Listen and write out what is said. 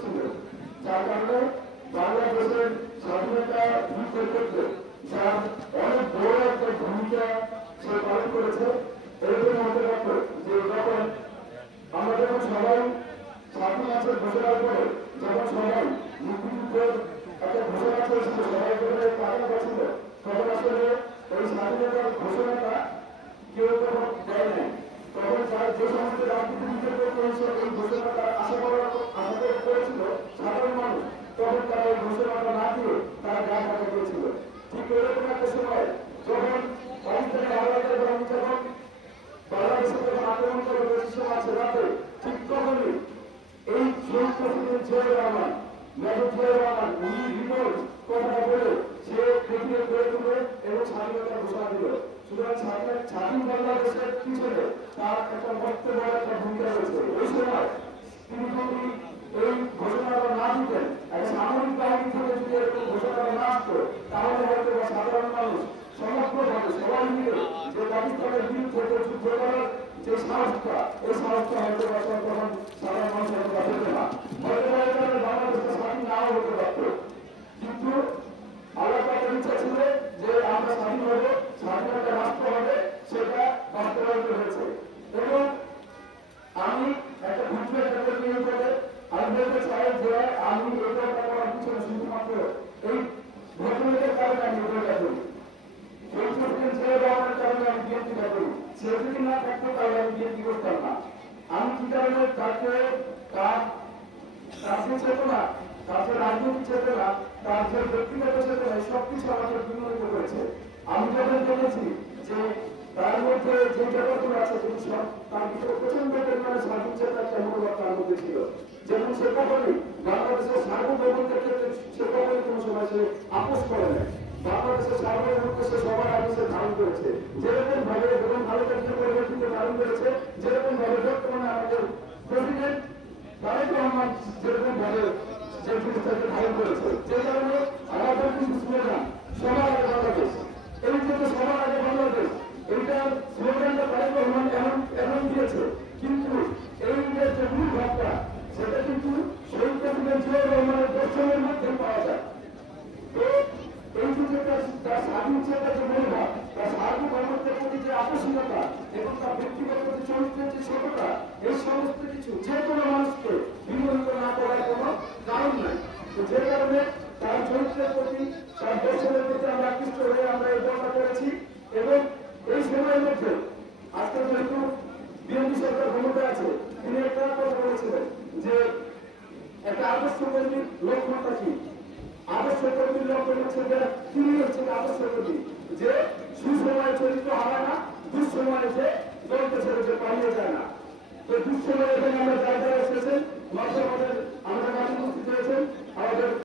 ছিল, যার কারণে বাংলাদেশের স্বাধীনতা যুদ্ধের ক্ষেত্রে যার অনেক বড় একটা ভূমিকা সে পালন করেছে। এরকম মনে রাখো যে যখন আমরা যখন সবাই স্বাধীন মাসের ঘোষণার পরে যখন সবাই মুক্তিযুদ্ধের একটা ঘোষণা করেছিল, সবাই করে টাকা পাচ্ছিল, তখন আসলে ওই স্বাধীনতার ঘোষণাটা কেউ তখন দেয় নাই। তখন তার যে সমস্ত রাজনীতিবিদের এই ঘোষণাটা আশা করেছিল সাধারণ মানুষ, তখন তারা এই ঘোষণাটা না দিয়ে তারা গা ঢাকা দিয়েছিল। ঠিক এরকম একটা সময় যখন পাকিস্তানের হাওলাদার বাহিনী যখন বাংলাদেশে যখন আক্রমণ করে 25 মার্চ রাতে, ঠিক তখনই এই শহীদ প্রেসিডেন্ট জিয়াউর রহমান, মেজর জিয়াউর রহমান, উনি রিমোট কথা বলে সে পৃথিবী গড়ে তুলে এবং স্বাধীনতার ঘোষণা দিল। সুতরাং স্বাধীন বাংলাদেশের পিছনে তার একটা বক্তব্য একটা ভূমিকা রয়েছে। ওই সময় তিনি যদি এই ঘোষণাটা না দিতেন, একটা সামরিক বাহিনী থেকে যদি এরকম ঘোষণাটা না আসতো, তাহলে হয়তো সাধারণ মানুষ সমগ্রভাবে সবাই মিলে যে পাকিস্তানের বিরুদ্ধে যুদ্ধ করার যে সাহসটা, এই সাহসটা হয়তো তখন সাধারণ মানুষ হয়তো পেত না, হয়তো বাংলাদেশটা স্বাধীন নাও হতে পারত। কিন্তু আল্লাহ তাআলার ইচ্ছা ছিল যে আমরা স্বাধীন হবো, স্বাধীনতা রাষ্ট্র হবে, সেটা বাস্তবায়িত হয়েছে। এবং আমি একটা ভিডিও একটা নিয়ে করে আমি বলতে চাই যে আমি এটা করার পিছনে শুধুমাত্র এই ঘটনার কারণে আমি এটা করি, এই প্রেসিডেন্ট জিয়াউর রহমানের কারণে আমি বিএনপিটা করি। সে যদি না থাকতো তাহলে আমি বিএনপি করতাম না। আমি কি কারণে তাকে তার যে চেতনা, তার যে রাজনৈতিক চেতনা, তার যে ব্যক্তিগত চেতনা, সবকিছু আমাকে বিনোদিত করেছে। আমি যখন দেখেছি যে তার মধ্যে যে ব্যাপারগুলো আছে তার ভিতরে প্রচন্ড পরিমাণে স্বাধীন চেতনা একটা মনোভাব তার মধ্যে ছিল। যেমন সে কখনই বাংলাদেশের সার্বভৌমত্বের ক্ষেত্রে সে কখনই কোনো সময় সে আপোষ করে নেয়। বাংলাদেশের সার্বভৌমত্ব সে সবার আগে সে ধারণ করেছে, যেরকম ভাবে এবং ভারতের যে পরিবর্তিত ধারণ করেছে, যেরকম ভাবে বর্তমানে আমাদের প্রেসিডেন্ট তারেক রহমান যেরকম ভাবে যে জিনিসটাকে ধারণ করেছে। যে কারণে আমাদের কিছু স্লোগান সবার আগে বাংলাদেশ, এই যে সবার আগে বাংলাদেশ, এইটার স্লোগানটা তারেক রহমান এমন দিয়েছে, কিন্তু এই যে মূল ভাবটা সেটা কিন্তু শহীদ প্রেসিডেন্ট জিয়াউর রহমানের দর্শনের মধ্যে পাওয়া যায়। তো এই যে তার স্বাধীন চেতা যে মনোভাব, তার সার্বভৌমত্বের প্রতি যে আকর্ষণীয়তা এবং তার ব্যক্তিগত যে চরিত্রের যে ছোটতা, এই সমস্ত কিছু যে কোনো মানুষকে বিনোদিত না করার কোনো কারণ নাই। যে কারণে তার চরিত্রের প্রতি, তার দর্শনের প্রতি আমরা আকৃষ্ট হয়ে আমরা এই দলটা করেছি। এবং এই সময়ের মধ্যে আজকে যেহেতু বিএনপি সরকার ক্ষমতা আছে, তিনি একটা কথা বলেছিলেন যে একটা আদর্শ কর্মীর লক্ষ্যটা কি, আদর্শ কর্মীর লক্ষ্য হচ্ছে যে তিনি হচ্ছে আদর্শ কর্মী যে সুসময় চরিত্র হারায় না, দুঃসময় যে দলকে ছেড়ে যে পালিয়ে যায় না। তো দুঃসময় এখানে